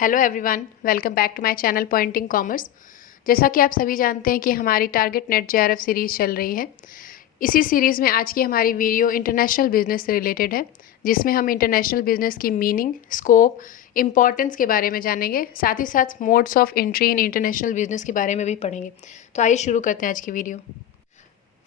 Hello everyone, welcome back to my channel Pointing Commerce. जैसा कि आप सभी जानते हैं कि हमारी टारगेट नेट जेआरएफ सीरीज़ चल रही है। इसी सीरीज़ में आज की हमारी वीडियो इंटरनेशनल बिजनेस से रिलेटेड है, जिसमें हम इंटरनेशनल बिजनेस की मीनिंग, स्कोप, इंपॉर्टेंस के बारे में जानेंगे। साथ ही साथ modes of entry in international business के बारे में भी पढ़ेंगे। तो आइए शुरू करते हैं आज की वीडियो।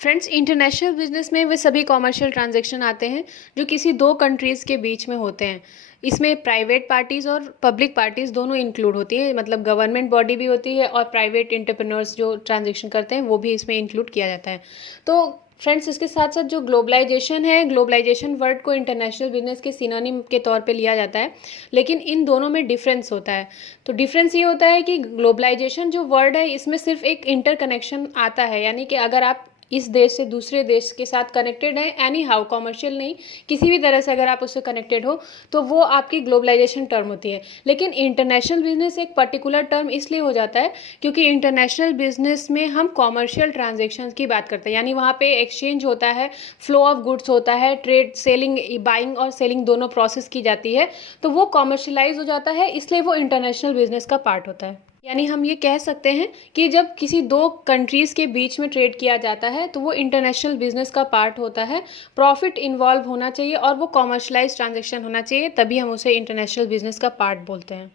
फ्रेंड्स, इंटरनेशनल बिजनेस में वे सभी कॉमर्शियल ट्रांजैक्शन आते हैं जो किसी दो कंट्रीज़ के बीच में होते हैं। इसमें प्राइवेट पार्टीज़ और पब्लिक पार्टीज़ दोनों इंक्लूड होती हैं, मतलब गवर्नमेंट बॉडी भी होती है और प्राइवेट एंटरप्रेन्योर्स जो ट्रांजैक्शन करते हैं वो भी इसमें इंक्लूड किया जाता है। तो फ्रेंड्स, इसके साथ साथ जो ग्लोबलाइजेशन है, ग्लोबलाइजेशन वर्ड को इंटरनेशनल बिजनेस के सिनोनिम के तौर पे लिया जाता है, लेकिन इन दोनों में डिफरेंस होता है। तो डिफरेंस ये होता है कि ग्लोबलाइजेशन जो वर्ड है इसमें सिर्फ एक इंटरकनेक्शन आता है, यानी कि अगर आप इस देश से दूसरे देश के साथ कनेक्टेड हैं, एनी हाउ, कॉमर्शियल नहीं, किसी भी तरह से अगर आप उससे कनेक्टेड हो तो वो आपकी ग्लोबलाइजेशन टर्म होती है। लेकिन इंटरनेशनल बिजनेस एक पर्टिकुलर टर्म इसलिए हो जाता है क्योंकि इंटरनेशनल बिजनेस में हम कॉमर्शियल ट्रांजेक्शन की बात करते हैं, यानी वहाँ पे एक्सचेंज होता है, फ्लो ऑफ गुड्स होता है, ट्रेड, सेलिंग, बाइंग और सेलिंग दोनों प्रोसेस की जाती है, तो वो कॉमर्शलाइज हो जाता है, इसलिए वो इंटरनेशनल बिजनेस का पार्ट होता है। यानी हम ये कह सकते हैं कि जब किसी दो कंट्रीज़ के बीच में ट्रेड किया जाता है तो वो इंटरनेशनल बिजनेस का पार्ट होता है। प्रॉफिट इन्वॉल्व होना चाहिए और वो कॉमर्शलाइज ट्रांजैक्शन होना चाहिए, तभी हम उसे इंटरनेशनल बिजनेस का पार्ट बोलते हैं।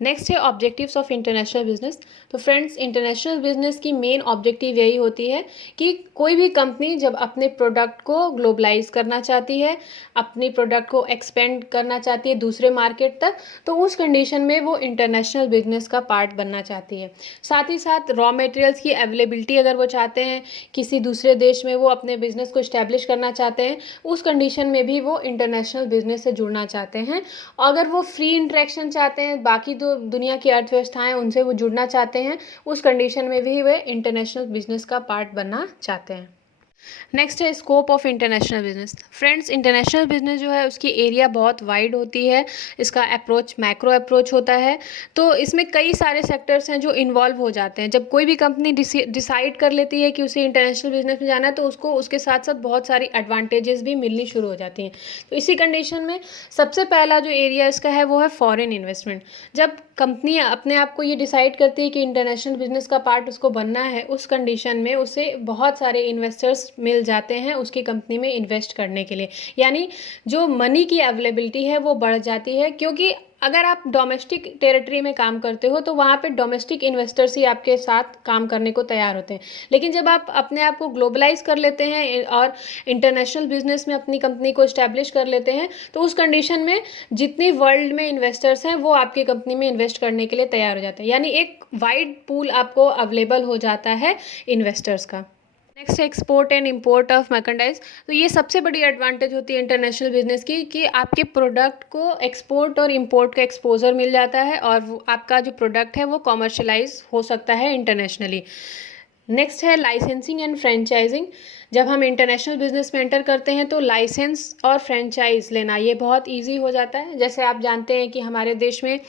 नेक्स्ट है ऑब्जेक्टिव्स ऑफ इंटरनेशनल बिजनेस। तो फ्रेंड्स, इंटरनेशनल बिजनेस की मेन ऑब्जेक्टिव यही होती है कि कोई भी कंपनी जब अपने प्रोडक्ट को ग्लोबलाइज करना चाहती है, अपनी प्रोडक्ट को एक्सपेंड करना चाहती है दूसरे मार्केट तक, तो उस कंडीशन में वो इंटरनेशनल बिजनेस का पार्ट बनना चाहती है। साथ ही साथ रॉ मटेरियल्स की अवेलेबिलिटी अगर वो चाहते हैं, किसी दूसरे देश में वो अपने बिजनेस को इस्टेब्लिश करना चाहते हैं, उस कंडीशन में भी वो इंटरनेशनल बिजनेस से जुड़ना चाहते हैं। अगर वो फ्री इंटरेक्शन चाहते हैं, बाकी जो दुनिया की अर्थव्यवस्थाएं उनसे वो जुड़ना चाहते हैं, उस कंडीशन में भी वे इंटरनेशनल बिजनेस का पार्ट बनना चाहते हैं। नेक्स्ट है scope of international business. Friends, international business जो है उसकी एरिया बहुत वाइड होती है, इसका अप्रोच मैक्रो अप्रोच होता है, तो इसमें कई सारे सेक्टर्स हैं जो इन्वॉल्व हो जाते हैं। जब कोई भी कंपनी डिसाइड कर लेती है कि उसे इंटरनेशनल बिजनेस में जाना है, तो उसको उसके साथ साथ बहुत सारी एडवांटेजेस भी मिलनी शुरू हो जाती हैं। तो इसी कंडीशन में सबसे पहला जो एरिया इसका है वो है फॉरेन इन्वेस्टमेंट। जब कंपनी अपने आप को ये डिसाइड करती है कि इंटरनेशनल बिजनेस का पार्ट उसको बनना है, उस कंडीशन में उसे बहुत सारे इन्वेस्टर्स मिल जाते हैं उसकी कंपनी में इन्वेस्ट करने के लिए, यानी जो मनी की अवेलेबिलिटी है वो बढ़ जाती है। क्योंकि अगर आप डोमेस्टिक टेरिटरी में काम करते हो तो वहाँ पे डोमेस्टिक इन्वेस्टर्स ही आपके साथ काम करने को तैयार होते हैं, लेकिन जब आप अपने आप को ग्लोबलाइज कर लेते हैं और इंटरनेशनल बिजनेस में अपनी कंपनी को इस्टेब्लिश कर लेते हैं, तो उस कंडीशन में जितनी वर्ल्ड में इन्वेस्टर्स हैं वो आपकी कंपनी में इन्वेस्ट करने के लिए तैयार हो जाते हैं, यानी एक वाइड पूल आपको अवेलेबल हो जाता है इन्वेस्टर्स का। नेक्स्ट है export and import of merchandise. तो ये सबसे बड़ी एडवांटेज होती है इंटरनेशनल बिजनेस की कि आपके प्रोडक्ट को एक्सपोर्ट और इंपोर्ट का एक्सपोजर मिल जाता है और आपका जो प्रोडक्ट है वो कॉमर्शलाइज हो सकता है इंटरनेशनली। नेक्स्ट है लाइसेंसिंग एंड फ्रेंचाइजिंग। जब हम इंटरनेशनल बिजनेस में एंटर करते हैं तो लाइसेंस और फ्रेंचाइज लेना ये बहुत इजी हो जाता है। जैसे आप जानते हैं कि हमारे देश में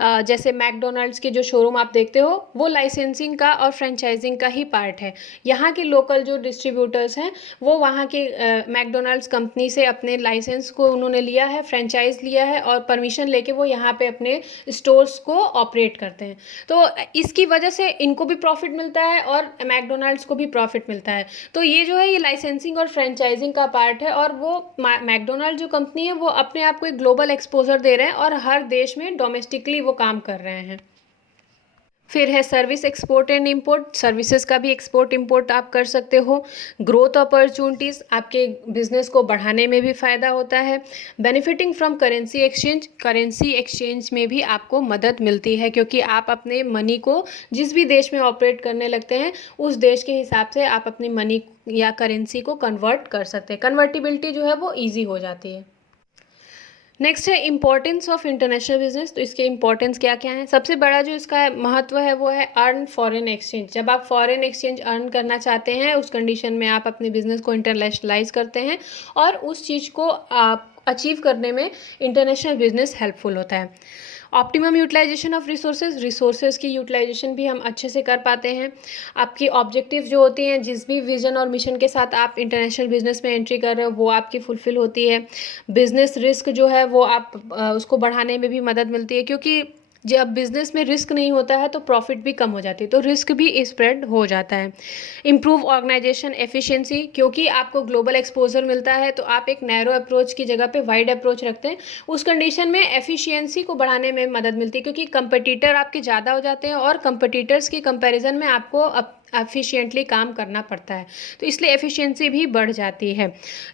जैसे मैकडोनल्ड्स के जो शोरूम आप देखते हो वो लाइसेंसिंग का और फ्रेंचाइजिंग का ही पार्ट है। यहाँ के लोकल जो डिस्ट्रीब्यूटर्स हैं वो वहाँ के मैकडोनल्ड्स कंपनी से अपने लाइसेंस को उन्होंने लिया है, फ्रेंचाइज लिया है और परमिशन लेके वो यहाँ पे अपने स्टोर्स को ऑपरेट करते हैं। तो इसकी वजह से इनको भी प्रॉफिट मिलता है और मैकडोनल्ड्स को भी प्रॉफिट मिलता है। तो ये जो है ये लाइसेंसिंग और फ्रेंचाइजिंग का पार्ट है और वो मैकडोनल्ड जो कंपनी है वो अपने आप को एक ग्लोबल एक्सपोजर दे रहे हैं और हर देश में डोमेस्टिकली वो काम कर रहे हैं। फिर है service export and import. Services का भी एक्सपोर्ट इंपोर्ट आप कर सकते हो। ग्रोथ अपॉर्चुनिटीज़, आपके बिजनेस को बढ़ाने में भी फ़ायदा होता है। Benefiting from currency exchange, currency exchange में भी आपको मदद मिलती है क्योंकि आप अपने मनी को जिस भी देश में ऑपरेट करने लगते हैं उस देश के हिसाब से आप अपनी मनी या करेंसी को कन्वर्ट कर सकते हैं। कन्वर्टिबिलिटी जो है वो ईजी हो जाती है। नेक्स्ट है इंपॉर्टेंस ऑफ इंटरनेशनल बिजनेस। तो इसके इंपॉर्टेंस क्या क्या है? सबसे बड़ा जो इसका महत्व है वो है अर्न फॉरेन एक्सचेंज। जब आप फॉरेन एक्सचेंज अर्न करना चाहते हैं उस कंडीशन में आप अपने बिजनेस को इंटरनेशनलाइज करते हैं और उस चीज़ को आप अचीव करने में इंटरनेशनल बिजनेस हेल्पफुल होता है। ऑप्टिमम यूटिलाइजेशन ऑफ रिसोर्सेज की यूटिलाइजेशन भी हम अच्छे से कर पाते हैं। आपकी ऑब्जेक्टिव जो होती हैं, जिस भी विजन और मिशन के साथ आप इंटरनेशनल बिजनेस में एंट्री कर रहे हो वो आपकी फुलफिल होती है। बिजनेस रिस्क जो है वो आप उसको बढ़ाने में भी मदद मिलती है क्योंकि जब बिजनेस में रिस्क नहीं होता है तो प्रॉफिट भी कम हो जाती है, तो रिस्क भी स्प्रेड हो जाता है। इम्प्रूव ऑर्गेनाइजेशन एफिशिएंसी, क्योंकि आपको ग्लोबल एक्सपोजर मिलता है तो आप एक नैरो अप्रोच की जगह पे वाइड अप्रोच रखते हैं। उस कंडीशन में एफिशिएंसी को बढ़ाने में मदद मिलती है, क्योंकि कंपटीटर आपके ज़्यादा हो जाते हैं और कंपटीटर्स की कंपैरिजन में आपको एफिशिएंटली काम करना पड़ता है, तो इसलिए एफिशिएंसी भी बढ़ जाती है।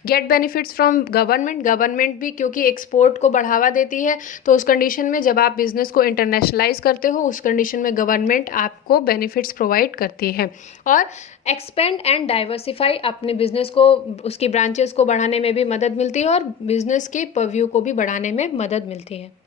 गेट बेनिफिट्स फ्रॉम गवर्नमेंट भी क्योंकि एक्सपोर्ट को बढ़ावा देती है, तो उस कंडीशन में जब आप बिजनेस को इंटरनेशनलाइज करते हो उस कंडीशन में गवर्नमेंट आपको बेनिफिट्स प्रोवाइड करती है। और एक्सपेंड एंड डाइवर्सिफाई, अपने बिजनेस को, उसकी ब्रांचेस को बढ़ाने में भी मदद मिलती है और बिजनेस के पर्व्यू को भी बढ़ाने में मदद मिलती है।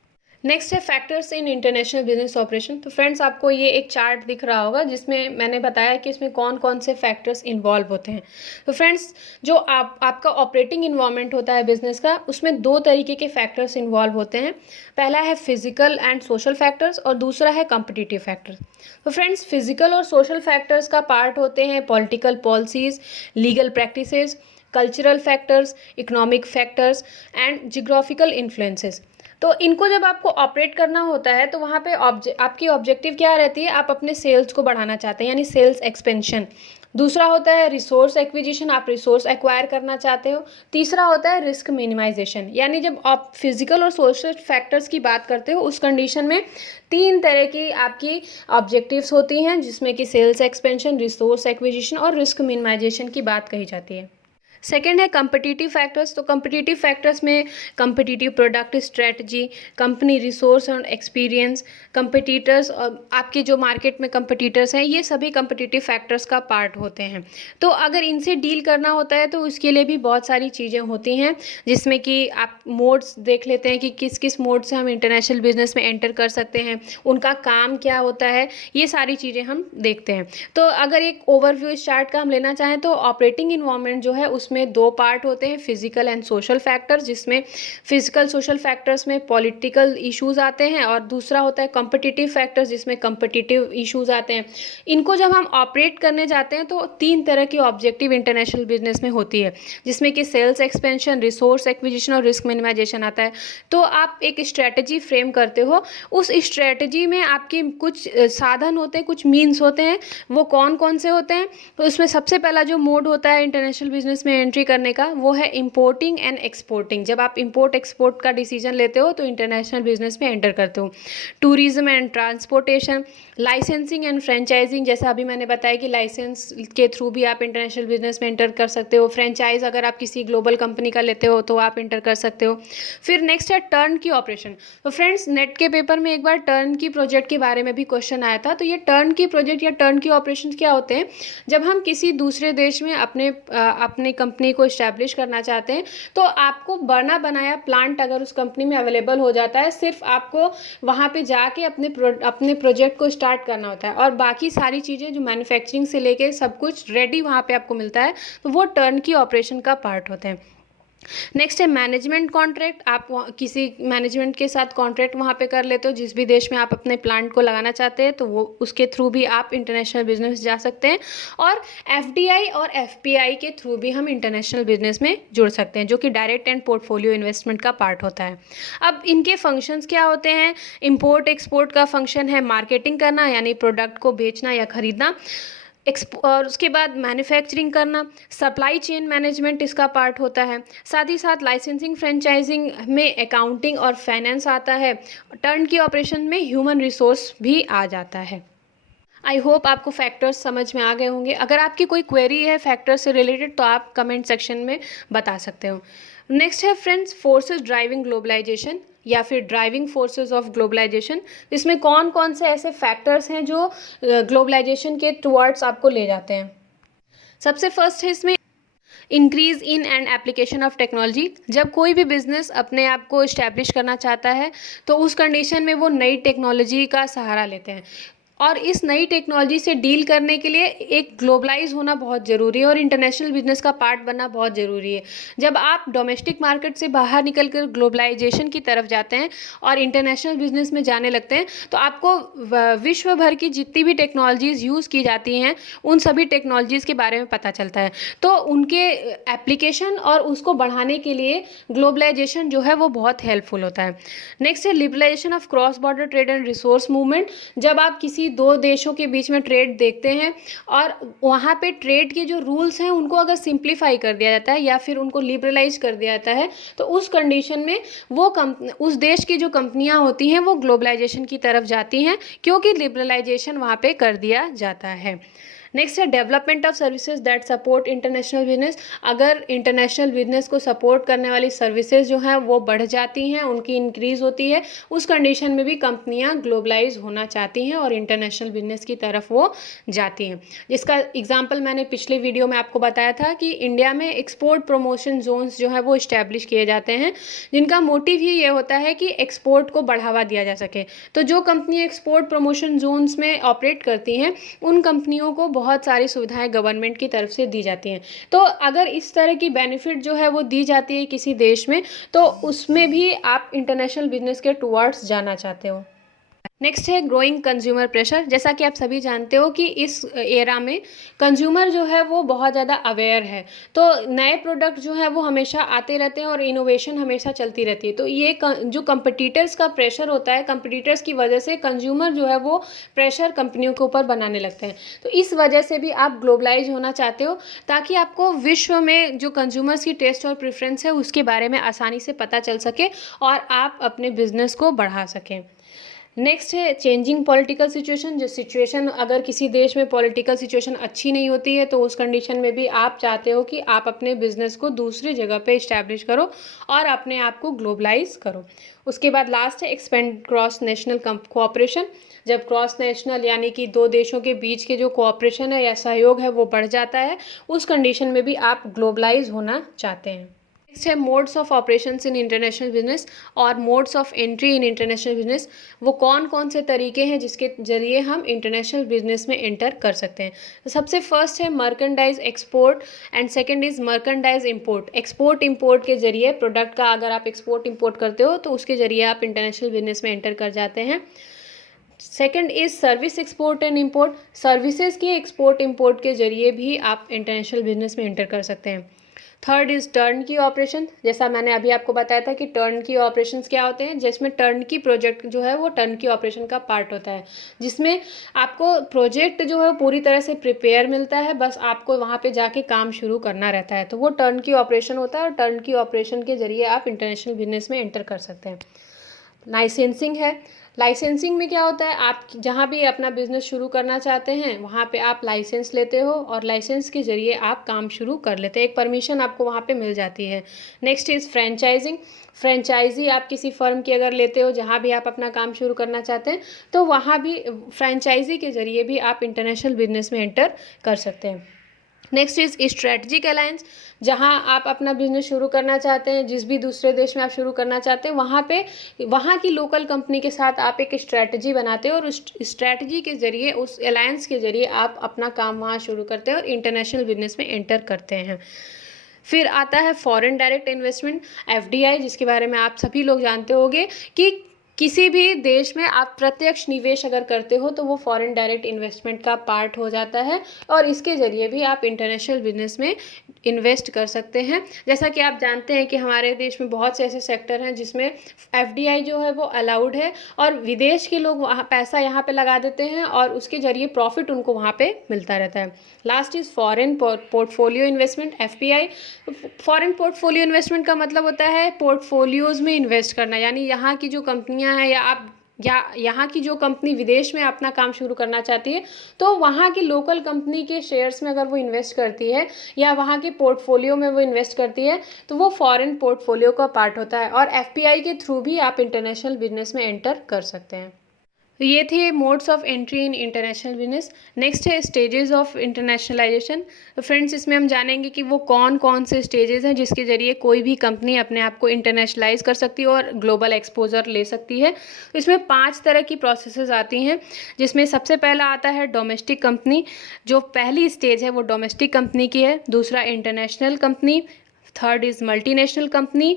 नेक्स्ट है factors in international business operation. तो फ्रेंड्स, आपको ये एक चार्ट दिख रहा होगा जिसमें मैंने बताया कि इसमें कौन कौन से फैक्टर्स इन्वॉल्व होते हैं। तो फ्रेंड्स, जो आपका ऑपरेटिंग इन्वायरमेंट होता है बिजनेस का, उसमें दो तरीके के फैक्टर्स इन्वॉल्व होते हैं। पहला है फिजिकल एंड सोशल फैक्टर्स और दूसरा है कॉम्पिटिटिव फैक्टर्स। तो फ्रेंड्स, फिजिकल और सोशल फैक्टर्स का पार्ट होते हैं political policies, legal practices, cultural factors, economic factors and geographical influences. तो इनको जब आपको ऑपरेट करना होता है तो वहाँ पे आपकी ऑब्जेक्टिव क्या रहती है, आप अपने सेल्स को बढ़ाना चाहते हैं, यानी सेल्स एक्सपेंशन। दूसरा होता है रिसोर्स एक्विजिशन, आप रिसोर्स एक्वायर करना चाहते हो। तीसरा होता है रिस्क मिनिमाइजेशन, यानी जब आप फिजिकल और सोशल फैक्टर्स की बात करते हो उस कंडीशन में तीन तरह की आपकी ऑब्जेक्टिव्स होती हैं, जिसमें कि सेल्स एक्सपेंशन, रिसोर्स एक्विजिशन और रिस्क मिनिमाइजेशन की बात कही जाती है। सेकेंड है कम्पिटिटिव फैक्टर्स। तो कम्पिटिटिव फैक्टर्स में competitive product strategy, company resource और एक्सपीरियंस, कंपटीटर्स और आपके जो मार्केट में कंपटीटर्स हैं, ये सभी कम्पिटिटिव फैक्टर्स का पार्ट होते हैं। तो अगर इनसे डील करना होता है तो उसके लिए भी बहुत सारी चीज़ें होती हैं, जिसमें कि आप मोड्स देख लेते हैं कि किस किस मोड से हम इंटरनेशनल बिजनेस में एंटर कर सकते हैं, उनका काम क्या होता है, ये सारी चीज़ें हम देखते हैं। तो अगर एक ओवरव्यू इस चार्ट का हम लेना चाहें तो ऑपरेटिंग इन्वायरमेंट जो है उसमें दो पार्ट होते हैं, फिजिकल एंड सोशल फैक्टर्स, जिसमें फिजिकल सोशल फैक्टर्स में पॉलिटिकल इश्यूज आते हैं और दूसरा होता है कॉम्पिटिटिव फैक्टर्स, जिसमें कॉम्पिटिटिव इश्यूज आते हैं। इनको जब हम ऑपरेट करने जाते हैं तो तीन तरह की ऑब्जेक्टिव इंटरनेशनल बिजनेस में होती है, जिसमें कि सेल्स एक्सपेंशन, रिसोर्स एक्विजिशन और रिस्क मिनिमाइजेशन आता है। तो आप एक स्ट्रेटजी फ्रेम करते हो, उस स्ट्रेटजी में आपके कुछ साधन होते हैं, कुछ मीन्स होते हैं। वो कौन कौन से होते हैं? तो उसमें सबसे पहला जो मोड होता है इंटरनेशनल बिजनेस में एंट्री करने का, वो है इंपोर्टिंग एंड एक्सपोर्टिंग। जब आप इंपोर्ट एक्सपोर्ट का डिसीजन लेते हो तो इंटरनेशनल बिजनेस में एंटर करते हो। Tourism and transportation, licensing and franchising, जैसा अभी मैंने बताया कि लाइसेंस के थ्रू भी आप इंटरनेशनल बिजनेस में एंटर कर सकते हो। फ्रेंचाइज अगर आप किसी ग्लोबल कंपनी का लेते हो तो आप एंटर कर सकते हो। फिर नेक्स्ट है टर्न की ऑपरेशन। तो फ्रेंड्स, नेट के पेपर में एक बार टर्न की प्रोजेक्ट के बारे में भी क्वेश्चन आया था। तो ये टर्न की प्रोजेक्ट या टर्न की ऑपरेशन क्या होते हैं? जब हम किसी दूसरे देश में अपने कंपनी को इस्टेब्लिश करना चाहते हैं तो आपको बना बनाया प्लांट अगर उस कंपनी में अवेलेबल हो जाता है, सिर्फ आपको वहाँ पे जाके अपने प्रोजेक्ट को स्टार्ट करना होता है और बाकी सारी चीज़ें जो मैन्युफैक्चरिंग से लेके सब कुछ रेडी वहाँ पे आपको मिलता है, तो वो टर्न की ऑपरेशन का पार्ट होते हैं। नेक्स्ट है मैनेजमेंट कॉन्ट्रैक्ट। आप किसी मैनेजमेंट के साथ कॉन्ट्रैक्ट वहाँ पे कर लेते हो, जिस भी देश में आप अपने प्लांट को लगाना चाहते हैं तो वो उसके थ्रू भी आप इंटरनेशनल बिजनेस जा सकते हैं। और एफडीआई और एफपीआई के थ्रू भी हम इंटरनेशनल बिजनेस में जुड़ सकते हैं, जो कि डायरेक्ट एंड पोर्टफोलियो इन्वेस्टमेंट का पार्ट होता है। अब इनके फंक्शंस क्या होते हैं? इम्पोर्ट एक्सपोर्ट का फंक्शन है मार्केटिंग करना, यानी प्रोडक्ट को बेचना या खरीदना, और उसके बाद मैन्युफैक्चरिंग करना, सप्लाई चेन मैनेजमेंट इसका पार्ट होता है। साथ ही साथ लाइसेंसिंग फ्रेंचाइजिंग में अकाउंटिंग और फाइनेंस आता है। टर्न की ऑपरेशन में ह्यूमन रिसोर्स भी आ जाता है। आई होप आपको फैक्टर्स समझ में आ गए होंगे। अगर आपकी कोई क्वेरी है फैक्टर से रिलेटेड तो आप कमेंट सेक्शन में बता सकते हो। नेक्स्ट है फ्रेंड्स, फोर्सेस ड्राइविंग ग्लोबलाइजेशन या फिर ड्राइविंग फोर्सेस ऑफ ग्लोबलाइजेशन। इसमें कौन कौन से ऐसे फैक्टर्स हैं जो ग्लोबलाइजेशन के टुवर्ड्स आपको ले जाते हैं? सबसे फर्स्ट है इसमें increase in and application of technology. जब कोई भी बिजनेस अपने आप को इस्टेब्लिश करना चाहता है तो उस कंडीशन में वो नई टेक्नोलॉजी का सहारा लेते हैं। और इस नई टेक्नोलॉजी से डील करने के लिए एक ग्लोबलाइज होना बहुत ज़रूरी है और इंटरनेशनल बिजनेस का पार्ट बनना बहुत ज़रूरी है। जब आप डोमेस्टिक मार्केट से बाहर निकल कर ग्लोबलाइजेशन की तरफ जाते हैं और इंटरनेशनल बिजनेस में जाने लगते हैं, तो आपको विश्व भर की जितनी भी टेक्नोलॉजीज़ यूज़ की जाती हैं, उन सभी टेक्नोलॉजीज़ के बारे में पता चलता है। तो उनके एप्लीकेशन और उसको बढ़ाने के लिए ग्लोबलाइजेशन जो है वो बहुत हेल्पफुल होता है। नेक्स्ट है liberalisation of cross border trade and resource movement. जब आप किसी दो देशों के बीच में ट्रेड देखते हैं और वहाँ पे ट्रेड के जो रूल्स हैं उनको अगर सिंप्लीफाई कर दिया जाता है या फिर उनको लिबरलाइज कर दिया जाता है, तो उस कंडीशन में वो उस देश की जो कंपनियां होती हैं वो ग्लोबलाइजेशन की तरफ जाती हैं, क्योंकि लिबरलाइजेशन वहाँ पे कर दिया जाता है। नेक्स्ट है development of services that support international business. अगर इंटरनेशनल बिजनेस को सपोर्ट करने वाली सर्विसेज जो हैं वो बढ़ जाती हैं, उनकी इंक्रीज़ होती है, उस कंडीशन में भी कंपनियां ग्लोबलाइज होना चाहती हैं और इंटरनेशनल बिजनेस की तरफ वो जाती हैं। जिसका एग्जांपल मैंने पिछले वीडियो में आपको बताया था कि इंडिया में एक्सपोर्ट प्रमोशन जोन्स जो है वो इस्टेब्लिश किए जाते हैं, जिनका मोटिव ही ये होता है कि एक्सपोर्ट को बढ़ावा दिया जा सके। तो जो कंपनियाँ एक्सपोर्ट प्रमोशन जोन्स में ऑपरेट करती हैं, उन कंपनियों को बहुत सारी सुविधाएं गवर्नमेंट की तरफ से दी जाती हैं। तो अगर इस तरह की बेनिफिट जो है वो दी जाती है किसी देश में, तो उसमें भी आप इंटरनेशनल बिजनेस के टुवर्ड्स जाना चाहते हो। नेक्स्ट है ग्रोइंग कंज्यूमर प्रेशर। जैसा कि आप सभी जानते हो कि इस एरा में कंज्यूमर जो है वो बहुत ज़्यादा अवेयर है, तो नए प्रोडक्ट जो है वो हमेशा आते रहते हैं और इनोवेशन हमेशा चलती रहती है। तो ये जो कंपटीटर्स का प्रेशर होता है, कंपटीटर्स की वजह से कंज्यूमर जो है वो प्रेशर कंपनियों के ऊपर बनाने लगते हैं। तो इस वजह से भी आप ग्लोबलाइज होना चाहते हो, ताकि आपको विश्व में जो कंज्यूमर्स की टेस्ट और प्रेफरेंस है उसके बारे में आसानी से पता चल सके और आप अपने बिजनेस को बढ़ा सकें। नेक्स्ट है चेंजिंग पॉलिटिकल सिचुएशन। जो सिचुएशन, अगर किसी देश में पॉलिटिकल सिचुएशन अच्छी नहीं होती है, तो उस कंडीशन में भी आप चाहते हो कि आप अपने बिजनेस को दूसरी जगह पे इस्टेब्लिश करो और अपने आप को ग्लोबलाइज करो। उसके बाद लास्ट है एक्सपेंड क्रॉस नेशनल कोऑपरेशन। जब क्रॉस नेशनल यानी कि दो देशों के बीच के जो कोऑपरेशन है या सहयोग है वो बढ़ जाता है, उस कंडीशन में भी आप ग्लोबलाइज होना चाहते हैं। नेक्स्ट है modes of operations in international business और modes of entry in international business. वो कौन कौन से तरीके हैं जिसके जरिए हम इंटरनेशनल बिजनेस में एंटर कर सकते हैं। तो सबसे फर्स्ट है merchandise export and second is merchandise import. Export import के जरिए प्रोडक्ट का अगर आप एक्सपोर्ट इंपोर्ट करते हो तो उसके जरिए आप इंटरनेशनल बिजनेस में एंटर कर जाते हैं। Second is service export and import. Services के एक्सपोर्ट इंपोर्ट के जरिए भी आप इंटरनेशनल बिजनेस में एंटर कर सकते हैं। थर्ड इज टर्न की ऑपरेशन। जैसा मैंने अभी आपको बताया था कि टर्न की ऑपरेशंस क्या होते हैं, जिसमें टर्न की प्रोजेक्ट जो है वो टर्न की ऑपरेशन का पार्ट होता है, जिसमें आपको प्रोजेक्ट जो है पूरी तरह से प्रिपेयर मिलता है, बस आपको वहाँ पे जाके काम शुरू करना रहता है। तो वो टर्न की ऑपरेशन होता है और टर्न की ऑपरेशन के जरिए आप इंटरनेशनल बिजनेस में एंटर कर सकते हैं। लाइसेंसिंग है। लाइसेंसिंग में क्या होता है, आप जहाँ भी अपना बिजनेस शुरू करना चाहते हैं वहाँ पे आप लाइसेंस लेते हो और लाइसेंस के ज़रिए आप काम शुरू कर लेते हैं, एक परमिशन आपको वहाँ पे मिल जाती है। Next is franchising. फ्रेंचाइजी आप किसी फर्म की अगर लेते हो जहाँ भी आप अपना काम शुरू करना चाहते हैं, तो वहाँ भी फ्रेंचाइजी के ज़रिए भी आप इंटरनेशनल बिजनेस में एंटर कर सकते हैं। Next is strategic alliance. जहां आप अपना बिजनेस शुरू करना चाहते हैं, जिस भी दूसरे देश में आप शुरू करना चाहते हैं, वहाँ की लोकल कंपनी के साथ आप एक स्ट्रेटजी बनाते हो और उस स्ट्रेटजी के जरिए, उस अलायंस के जरिए आप अपना काम वहाँ शुरू करते हैं और इंटरनेशनल बिजनेस में एंटर करते हैं। फिर आता है फॉरेन डायरेक्ट इन्वेस्टमेंट, FDI, जिसके बारे में आप सभी लोग जानते होंगे कि किसी भी देश में आप प्रत्यक्ष निवेश अगर करते हो तो वो फॉरेन डायरेक्ट इन्वेस्टमेंट का पार्ट हो जाता है और इसके ज़रिए भी आप इंटरनेशनल बिजनेस में इन्वेस्ट कर सकते हैं। जैसा कि आप जानते हैं कि हमारे देश में बहुत से ऐसे सेक्टर हैं जिसमें FDI जो है वो अलाउड है और विदेश के लोग वहाँ पैसा यहाँ पे लगा देते हैं और उसके ज़रिए प्रॉफिट उनको वहाँ पे मिलता रहता है। Last is foreign portfolio investment, FPI। Foreign portfolio investment का मतलब होता है पोर्टफोलियोज़ में इन्वेस्ट करना, यानी यहाँ की जो कंपनियाँ हैं या यहाँ की जो कंपनी विदेश में अपना काम शुरू करना चाहती है, तो वहाँ की लोकल कंपनी के शेयर्स में अगर वो इन्वेस्ट करती है या वहाँ के पोर्टफोलियो में वो इन्वेस्ट करती है, तो वो फॉरेन पोर्टफोलियो का पार्ट होता है और FPI के थ्रू भी आप इंटरनेशनल बिजनेस में एंटर कर सकते हैं। तो ये थे modes of entry in international business. Next है स्टेजेस ऑफ इंटरनेशनलाइजेशन। तो फ्रेंड्स इसमें हम जानेंगे कि वो कौन कौन से स्टेजेस हैं जिसके ज़रिए कोई भी कंपनी अपने आप को इंटरनेशनलाइज कर सकती है और ग्लोबल एक्सपोजर ले सकती है। तो इसमें 5 तरह की प्रोसेसेस आती हैं, जिसमें सबसे पहला आता है डोमेस्टिक कंपनी। जो पहली स्टेज है वो डोमेस्टिक कंपनी की है। दूसरा international company, third is multinational company,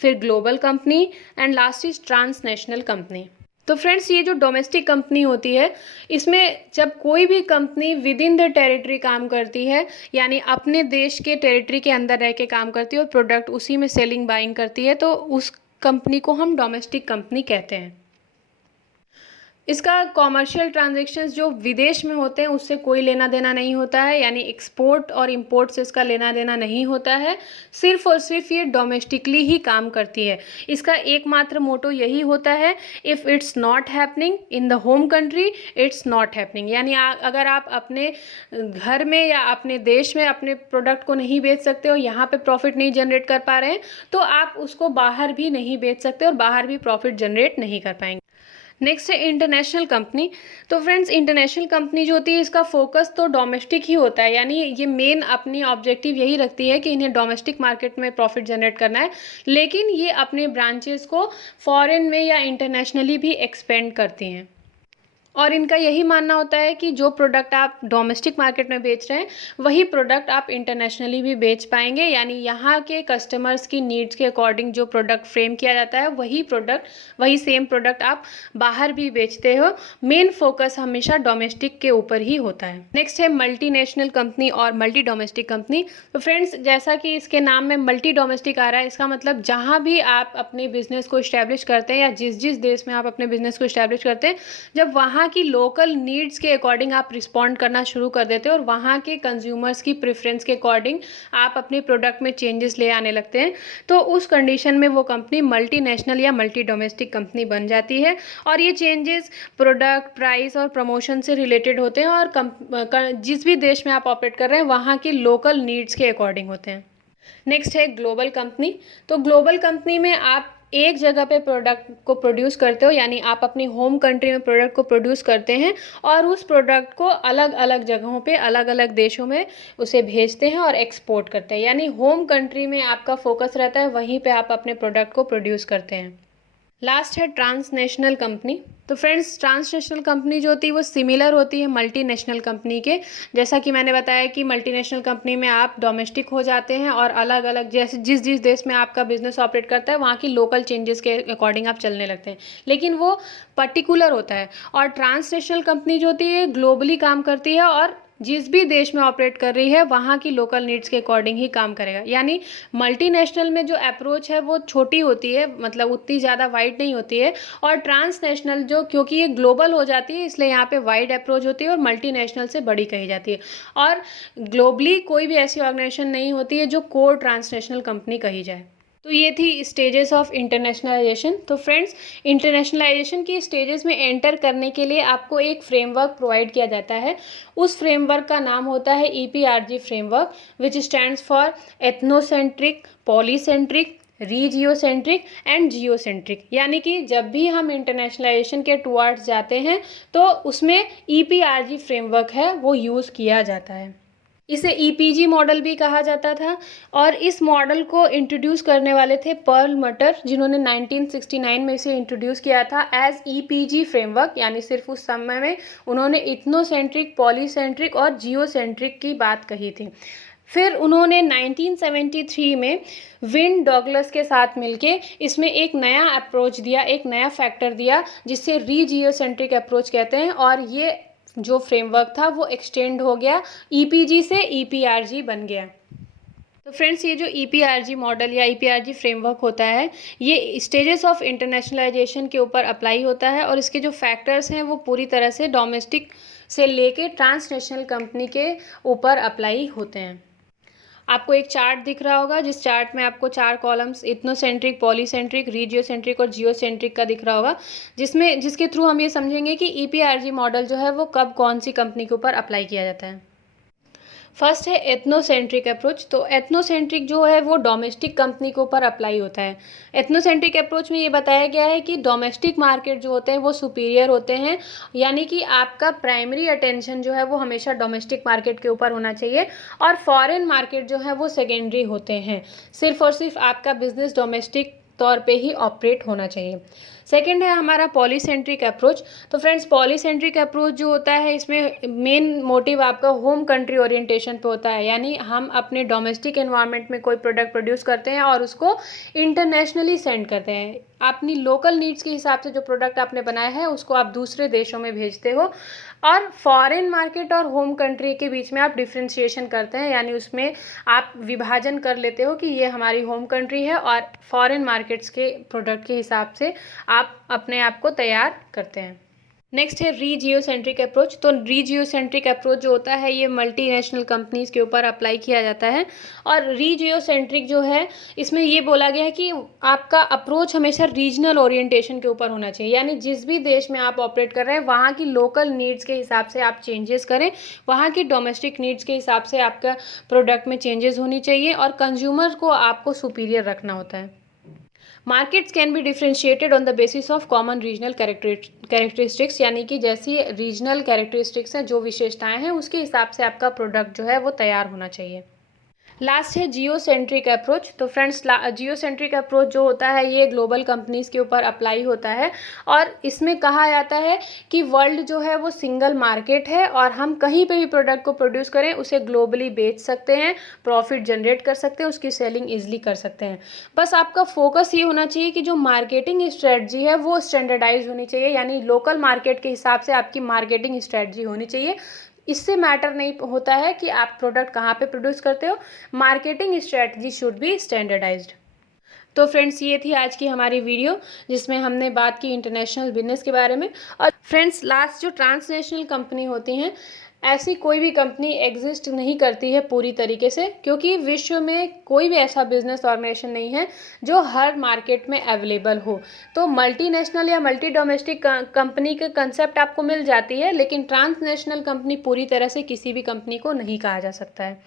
फिर global company and last is transnational company. तो फ्रेंड्स ये जो डोमेस्टिक कंपनी होती है, इसमें जब कोई भी company with in the territory काम करती है, यानी अपने देश के टेरिटरी के अंदर रह के काम करती है और प्रोडक्ट उसी में सेलिंग बाइंग करती है, तो उस कंपनी को हम डोमेस्टिक कंपनी कहते हैं। इसका कॉमर्शियल ट्रांजैक्शंस जो विदेश में होते हैं उससे कोई लेना देना नहीं होता है, यानी एक्सपोर्ट और इंपोर्ट से इसका लेना देना नहीं होता है। सिर्फ और सिर्फ ये डोमेस्टिकली ही काम करती है। इसका एकमात्र मोटो यही होता है, if it's not happening in the home country it's not happening. यानी अगर आप अपने घर में या अपने देश में अपने प्रोडक्ट को नहीं बेच सकते हो, यहाँ पे प्रॉफिट नहीं जनरेट कर पा रहे हैं, तो आप उसको बाहर भी नहीं बेच सकते और बाहर भी प्रॉफिट जनरेट नहीं कर पाएंगे। नेक्स्ट है इंटरनेशनल कंपनी। तो फ्रेंड्स इंटरनेशनल कंपनी जो होती है इसका फोकस तो डोमेस्टिक ही होता है, यानी ये मेन अपनी ऑब्जेक्टिव यही रखती है कि इन्हें डोमेस्टिक मार्केट में प्रॉफिट जनरेट करना है, लेकिन ये अपने ब्रांचेस को फॉरेन में या इंटरनेशनली भी एक्सपेंड करती हैं। और इनका यही मानना होता है कि जो प्रोडक्ट आप डोमेस्टिक मार्केट में बेच रहे हैं वही प्रोडक्ट आप इंटरनेशनली भी बेच पाएंगे, यानी यहाँ के कस्टमर्स की नीड्स के अकॉर्डिंग जो प्रोडक्ट फ्रेम किया जाता है वही सेम प्रोडक्ट आप बाहर भी बेचते हो। मेन फोकस हमेशा डोमेस्टिक के ऊपर ही होता है। नेक्स्ट है मल्टीनेशनल कंपनी और मल्टी डोमेस्टिक कंपनी। तो फ्रेंड्स जैसा कि इसके नाम में मल्टी डोमेस्टिक आ रहा है, इसका मतलब जहाँ भी आप अपने बिजनेस को इस्टेब्लिश करते हैं या जिस जिस देश में आप अपने बिजनेस को इस्टेब्लिश करते हैं, जब वहाँ की लोकल नीड्स के अकॉर्डिंग आप रिस्पॉन्ड करना शुरू कर देते हो और वहाँ के कंज्यूमर्स की प्रेफरेंस के अकॉर्डिंग आप अपने प्रोडक्ट में चेंजेस ले आने लगते हैं, तो उस कंडीशन में वो कंपनी मल्टीनेशनल या मल्टी डोमेस्टिक कंपनी बन जाती है। और ये चेंजेस प्रोडक्ट प्राइस और प्रमोशन से रिलेटेड होते हैं और जिस भी देश में आप ऑपरेट कर रहे हैं वहाँ के लोकल नीड्स के अकॉर्डिंग होते हैं। नेक्स्ट है ग्लोबल कंपनी। तो ग्लोबल कंपनी में आप एक जगह पे प्रोडक्ट को प्रोड्यूस करते हो, यानी आप अपनी होम कंट्री में प्रोडक्ट को प्रोड्यूस करते हैं और उस प्रोडक्ट को अलग अलग जगहों पे अलग अलग देशों में उसे भेजते हैं और एक्सपोर्ट करते हैं, यानी होम कंट्री में आपका फोकस रहता है, वहीं पे आप अपने प्रोडक्ट को प्रोड्यूस करते हैं। लास्ट है ट्रांसनेशनल कंपनी। तो फ्रेंड्स ट्रांसनेशनल कंपनी जो होती है वो सिमिलर होती है मल्टीनेशनल कंपनी के। जैसा कि मैंने बताया कि मल्टीनेशनल कंपनी में आप डोमेस्टिक हो जाते हैं और अलग अलग जैसे जिस जिस देश में आपका बिजनेस ऑपरेट करता है वहाँ की लोकल चेंजेस के अकॉर्डिंग आप चलने लगते हैं, लेकिन वो पर्टिकुलर होता है। और ट्रांसनेशनल कंपनी जो होती है ग्लोबली काम करती है और जिस भी देश में ऑपरेट कर रही है वहाँ की लोकल नीड्स के अकॉर्डिंग ही काम करेगा। यानी मल्टीनेशनल में जो अप्रोच है वो छोटी होती है, मतलब उतनी ज़्यादा वाइड नहीं होती है, और ट्रांसनेशनल जो क्योंकि ये ग्लोबल हो जाती है इसलिए यहाँ पे वाइड अप्रोच होती है और मल्टीनेशनल से बड़ी कही जाती है। और ग्लोबली कोई भी ऐसी ऑर्गेनाइजेशन नहीं होती है जो कोर ट्रांसनेशनल कंपनी कही जाए। तो ये थी स्टेजेस ऑफ इंटरनेशनलाइजेशन। तो फ्रेंड्स इंटरनेशनलाइजेशन की स्टेजेस में एंटर करने के लिए आपको एक फ्रेमवर्क प्रोवाइड किया जाता है। उस फ्रेमवर्क का नाम होता है EPRG framework, which stands for ethnocentric, polycentric, regiocentric and geocentric. यानी कि जब भी हम इंटरनेशनलाइजेशन के टुवर्ड्स जाते हैं तो उसमें EPRG फ्रेमवर्क है वो यूज़ किया जाता है। इसे EPG मॉडल भी कहा जाता था और इस मॉडल को इंट्रोड्यूस करने वाले थे पर्लमटर, जिन्होंने 1969 में इसे इंट्रोड्यूस किया था एज EPG फ्रेमवर्क। यानी सिर्फ उस समय में उन्होंने इथनोसेंट्रिक, पॉलीसेंट्रिक और जियोसेंट्रिक की बात कही थी। फिर उन्होंने 1973 में विन डॉगलस के साथ मिलके इसमें एक नया अप्रोच दिया, एक नया फैक्टर दिया जिससे रीजियोसेंट्रिक अप्रोच कहते हैं, और ये जो फ्रेमवर्क था वो एक्सटेंड हो गया, EPG से EPRG बन गया। तो फ्रेंड्स ये जो EPRG मॉडल या EPRG फ्रेमवर्क होता है ये स्टेजेस ऑफ इंटरनेशनलाइजेशन के ऊपर अप्लाई होता है और इसके जो फैक्टर्स हैं वो पूरी तरह से डोमेस्टिक से लेके ट्रांसनेशनल कंपनी के ऊपर अप्लाई होते हैं। आपको एक चार्ट दिख रहा होगा जिस चार्ट में आपको 4 कॉलम्स इथनोसेंट्रिक, पॉलीसेंट्रिक, रीजियोसेंट्रिक और जियोसेंट्रिक का दिख रहा होगा, जिसके थ्रू हम ये समझेंगे कि EPRG मॉडल जो है वो कब कौन सी कंपनी के ऊपर अप्लाई किया जाता है। फर्स्ट है एथनोसेंट्रिक अप्रोच। तो एथनोसेंट्रिक जो है वो डोमेस्टिक कंपनी के ऊपर अप्लाई होता है। एथनोसेंट्रिक अप्रोच में ये बताया गया है कि डोमेस्टिक मार्केट जो होते हैं वो सुपीरियर होते हैं, यानी कि आपका प्राइमरी अटेंशन जो है वो हमेशा डोमेस्टिक मार्केट के ऊपर होना चाहिए और फॉरेन मार्केट जो है वो सेकेंडरी होते हैं। सिर्फ और सिर्फ आपका बिजनेस डोमेस्टिक तौर पे ही ऑपरेट होना चाहिए। सेकंड है हमारा पॉलीसेंट्रिक अप्रोच। तो फ्रेंड्स, पॉलीसेंट्रिक अप्रोच जो होता है इसमें मेन मोटिव आपका होम कंट्री ओरिएंटेशन पे होता है, यानी हम अपने डोमेस्टिक एनवायरनमेंट में कोई प्रोडक्ट प्रोड्यूस करते हैं और उसको इंटरनेशनली सेंड करते हैं। अपनी लोकल नीड्स के हिसाब से जो प्रोडक्ट आपने बनाया है उसको आप दूसरे देशों में भेजते हो और फॉरेन मार्केट और होम कंट्री के बीच में आप डिफ्रेंशिएशन करते हैं, यानी उसमें आप विभाजन कर लेते हो कि ये हमारी होम कंट्री है और फॉरेन मार्केट्स के प्रोडक्ट के हिसाब से आप अपने आप को तैयार करते हैं। नेक्स्ट है रीजियोसेंट्रिक अप्रोच। तो रीजियोसेंट्रिक अप्रोच जो होता है ये मल्टीनेशनल कंपनीज के ऊपर अप्लाई किया जाता है और रीजियोसेंट्रिक जो है इसमें ये बोला गया है कि आपका अप्रोच हमेशा रीजनल ओरिएंटेशन के ऊपर होना चाहिए, यानी जिस भी देश में आप ऑपरेट कर रहे हैं वहाँ की लोकल नीड्स के हिसाब से आप चेंजेस करें, वहाँ की डोमेस्टिक नीड्स के हिसाब से आपका प्रोडक्ट में चेंजेस होनी चाहिए और कंज्यूमर को आपको सुपीरियर रखना होता है। Markets can be differentiated on the basis of common regional characteristics, यानी कि जैसी रीजनल कैरेक्टरिस्टिक्स हैं, जो विशेषताएं हैं उसके हिसाब से आपका प्रोडक्ट जो है वो तैयार होना चाहिए। लास्ट है जियोसेंट्रिक अप्रोच। तो फ्रेंड्स, जियोसेंट्रिक अप्रोच जो होता है ये ग्लोबल कंपनीज़ के ऊपर अप्लाई होता है और इसमें कहा जाता है कि वर्ल्ड जो है वो सिंगल मार्केट है और हम कहीं पे भी प्रोडक्ट को प्रोड्यूस करें उसे ग्लोबली बेच सकते हैं, प्रॉफिट जनरेट कर सकते हैं, उसकी सेलिंग ईजिली कर सकते हैं। बस आपका फोकस ये होना चाहिए कि जो मार्केटिंग स्ट्रेटजी है वो स्टैंडर्डाइज होनी चाहिए, यानी लोकल मार्केट के हिसाब से आपकी मार्केटिंग स्ट्रेटजी होनी चाहिए। इससे मैटर नहीं होता है कि आप प्रोडक्ट कहाँ पे प्रोड्यूस करते हो, marketing strategy should be standardised. तो फ्रेंड्स, ये थी आज की हमारी वीडियो जिसमें हमने बात की इंटरनेशनल बिजनेस के बारे में। और फ्रेंड्स, लास्ट जो ट्रांसनेशनल कंपनी होती हैं, ऐसी कोई भी कंपनी एग्जिस्ट नहीं करती है पूरी तरीके से, क्योंकि विश्व में कोई भी ऐसा बिजनेस ऑर्गेनाइजेशन नहीं है जो हर मार्केट में अवेलेबल हो। तो मल्टीनेशनल या मल्टी डोमेस्टिक कंपनी का कंसेप्ट आपको मिल जाती है, लेकिन ट्रांसनेशनल कंपनी पूरी तरह से किसी भी कंपनी को नहीं कहा जा सकता है।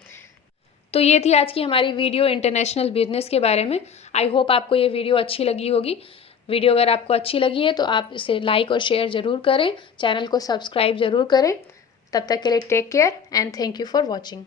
तो ये थी आज की हमारी वीडियो इंटरनेशनल बिजनेस के बारे में। आई होप आपको ये वीडियो अच्छी लगी होगी। वीडियो अगर आपको अच्छी लगी है तो आप इसे लाइक और शेयर ज़रूर करें, चैनल को सब्सक्राइब ज़रूर करें। तब तक के लिए take care and thank you for watching.